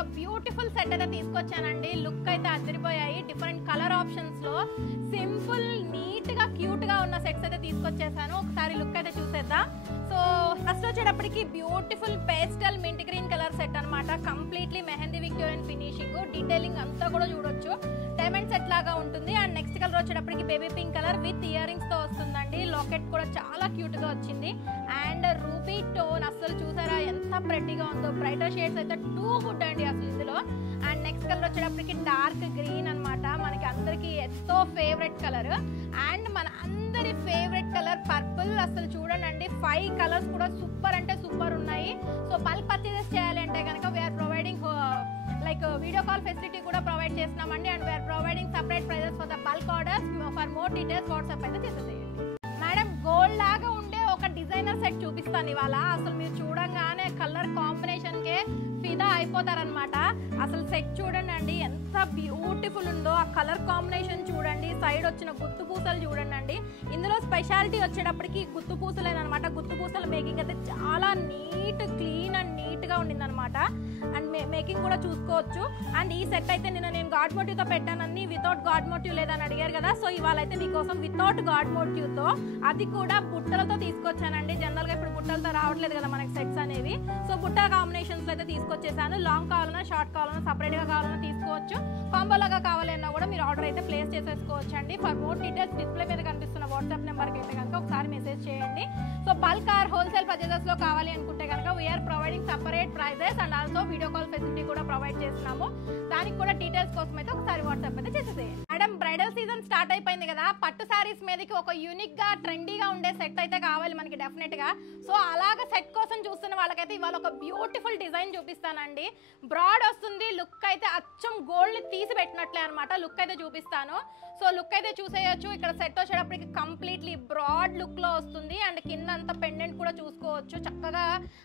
ఒక beautiful set అయితే తీసుకొచ్చానండి. లుక్ అయితే అదిరిపోయాయి. డిఫరెంట్ కలర్ ఆప్షన్స్ లో సింపుల్ నీట్ గా క్యూట్ గా ఉన్న సెట్స్ అయితే తీసుకొచ్చేసాను. ఒకసారి లుక్ అయితే చూసేద్దాం. సో ఫస్ట్ వచ్చేటప్పటికి beautiful pastel mint green colour set అనమాట. Completely mehndi Victorian finishing, detailing అంతా కూడా చూడొచ్చు. డైమండ్ సెట్ లాగా ఉంటుంది. అండ్ నెక్స్ట్ కలర్ వచ్చేటప్పటికి baby pink colour with earrings తో వస్తుందండి. లాకెట్ కూడా చాలా క్యూట్ గా వచ్చింది. అండ్ రూబీ టోన్ అసలు చూసారా ఎంత ప్రెట్టీగా ఉందో. బ్రైటర్ షేడ్స్ అయితే టూ గుడ్ అండి అసలు ఇందులో. అండ్ నెక్స్ట్ కలర్ వచ్చేటప్పటికి డార్క్ గ్రీన్ అనమాట. మనకి అందరికి ఎంతో ఫేవరెట్ కలర్. అండ్ మన అందరి ఫేవరెట్ కలర్ పర్పుల్. అసలు చూడండి 5 కలర్స్ కూడా సూపర్ అంటే సూపర్ ఉన్నాయి. సో బల్క్ పర్చేజెస్ చేయాలి అంటే కనుక we are providing like video call facility కూడా ప్రొవైడ్ చేస్తున్నామండి. And we are providing separate prices for the bulk orders. For more details WhatsApp అయితే చేసేసేయండి. మేడం గోల్డ్ లాగా ఉండే ఒక డిజైనర్ సెట్ చూపిస్తాను ఇవాళ. అసలు మీరు చూడంగానే కలర్ కాంబినేషన్ కే ఫిదా అయిపోతారనమాట. అసలు సెట్ చూడండి ఎంత బ్యూటిఫుల్ ఉందో. ఆ కలర్ కాంబినేషన్ చూడండి, సైడ్ వచ్చిన గుత్తు పూసలు చూడండి. ఇందులో స్పెషాలిటీ వచ్చేటప్పటికి గుత్తు పూసలేనమాట. గుత్తు పూసల మేకింగ్ అయితే చాలా నీట్ క్లీన్ అండ్ నీట్ గా ఉండింది అనమాట. అండ్ మేకింగ్ కూడా చూసుకోవచ్చు. అండ్ ఈ సెట్ అయితే నేను గాడ్ మోటివ్ తో పెట్టానని వితౌట్ గాడ్ మోటివ్ లేదని అడిగారు కదా. సో ఇవాళ అయితే మీకోసం వితౌట్ గాడ్ మోటివ్ తో, అది కూడా బుట్టలతో తీసుకొచ్చానండి. జనరల్ గా ఇప్పుడు బుట్టలతో రావట్లేదు కదా మనకి సెట్స్ అనేవి. సో బుట్ట కాంబినేషన్స్ అయితే తీసుకొచ్చేసాను. లాంగ్ కావాలన్నా షార్ట్ కావాలన్నా సపరేట్ గా కావాలన్నా తీసుకోవచ్చు. కాంబోలాగా కావాలన్నా కూడా మీరు ఆర్డర్ అయితే ప్లేస్ చేసేసుకోవచ్చు అండి. ఫర్ మోర్ డీటెయిల్స్ డిస్ప్లే మీద కనిపిస్తున్న వాట్సాప్ నెంబర్కి అయితే కనుక ఒకసారి మెసేజ్ చేయండి. So bulk or wholesale purchases లో కావాలి అనుకుంటే కనుక we are providing separate prices and also video call facility కూడా ప్రొవైడ్ చేస్తున్నాము. దానికి కూడా డీటెయిల్స్ కోసం అయితే ఒకసారి వాట్సాప్ అయితే చేసేసేయండి. మేడం బ్రైడల్ సీజన్ స్టార్ట్ అయిపోయింది కదా. పట్టు శారీస్ మీదకి ఒక యూనిక్ గా ట్రెండీగా ఉండే సెట్ అయితే కావాలి మనకి డెఫినెట్ గా. సో అలాగ సెట్ కోసం చూస్తున్న వాళ్ళకైతే ఇవాళ ఒక బ్యూటిఫుల్ డిజైన్ చూపిస్తానండి. బ్రాడ్ వస్తుంది. లుక్ అయితే అచ్చం గోల్డ్ ని తీసి పెట్టినట్లే అనమాట. లుక్ అయితే చూపిస్తాను. సో లుక్ అయితే చూసేయచ్చు. ఇక్కడ సెట్ వచ్చేటప్పటికి కంప్లీట్లీ బ్రాడ్ లుక్ లో వస్తుంది. అండ్ కింద అంతా పెండెంట్ కూడా చూసుకోవచ్చు. చక్కగా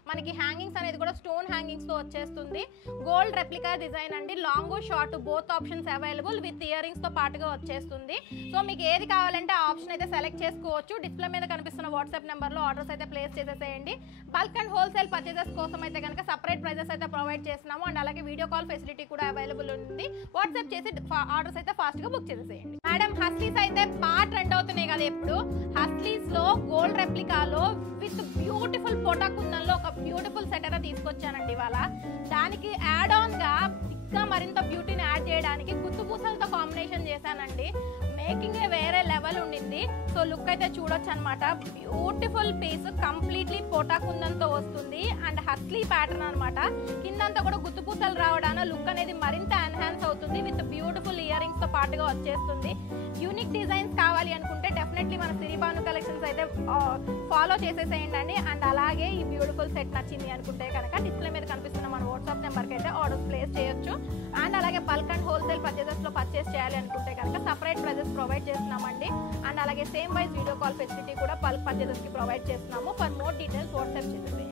మనకి హ్యాంగింగ్స్ అనేది కూడా స్టోన్ హ్యాంగింగ్స్ తో వచ్చేస్తుంది. గోల్డ్ రెప్లికా డిజైన్ అండి. Long short both options available with earrings తో పాటుగా వచ్చేస్తుంది. సో మీకు ఏది కావాలంటే ఆ ఆప్షన్ అయితే సెలెక్ట్ చేసుకోవచ్చు. డిస్ప్లే మీద కనిపిస్తున్న వాట్సాప్ నెంబర్ లో ఆర్డర్స్ అయితే ప్లేస్ చేసేసేయండి. బల్క్ అండ్ హోల్సేల్ పర్చేజెస్ కోసం అయితే కనుక సపరేట్ ప్రైజెస్ అయితే ప్రొవైడ్ చేస్తున్నాము. అండ్ అలాగే వీడియో కాల్ ఫెసిలిటీ కూడా అవైలబుల్ ఉంది. వాట్సాప్ చేసి ఆర్డర్స్ అయితే ఫాస్ట్ గా బుక్ చేసేసేయండి. మేడం హస్లీస్ అయితే బాగా ట్రెండ్ అవుతున్నాయి కదా ఇప్పుడు. హస్లీస్ లో గోల్డ్ రెప్లికాలో విత్ బ్యూటిఫుల్ పోటా కుందన్లో ఒక బ్యూటిఫుల్ సెట్ అయితే తీసుకొచ్చానండి ఇవాళ. దానికి యాడ్ ఆన్ గా ఇంకా మరింత బ్యూటీని యాడ్ చేయడానికి గుత్తు పూసలతో కాంబినేషన్ చేశానండి. మేకింగ్ వేరే లెవెల్ ఉండింది. సో లుక్ అయితే చూడొచ్చు అనమాట. బ్యూటిఫుల్ పీస్ కంప్లీట్లీ పోటా కుందంతో వస్తుంది. అండ్ హస్లీ ప్యాటర్న్ అనమాట. కిందంతా కూడా గుత్తు పూసలు రావడాన లుక్ అనేది మరింత ఎన్హాన్స్ అవుతుంది. విత్ బ్యూటిఫుల్ ఇయర్ రింగ్స్ తో పాటుగా వచ్చేస్తుంది. యూనిక్ డిజైన్స్ కావాలి అనుకుంటే డెఫినెట్లీ మన సిరిబాను కలెక్షన్స్ అయితే ఫాలో చేసేసేయండి అండి. అండ్ అలాగే ఈ బ్యూటిఫుల్ సెట్ నచ్చింది అనుకుంటే కనుక డిస్ప్లే మీద కనిపిస్తున్న మన వాట్సాప్ నెంబర్కి అయితే ఆర్డర్స్ ప్లేస్ చేయొచ్చు. అండ్ అలాగే బల్క్ అండ్ హోల్సేల్ పర్చేజెస్ లో పర్చేస్ చేయాలి అనుకుంటే కనుక సపరేట్ ప్రైజెస్ ప్రొవైడ్ చేస్తున్నామండి. అండ్ అలాగే same wise video call facility కూడా బల్క్ పర్చేజెస్ కి ప్రొవైడ్ చేస్తున్నాము. ఫర్ మోర్ డీటెయిల్స్ వాట్సాప్ చేసేసి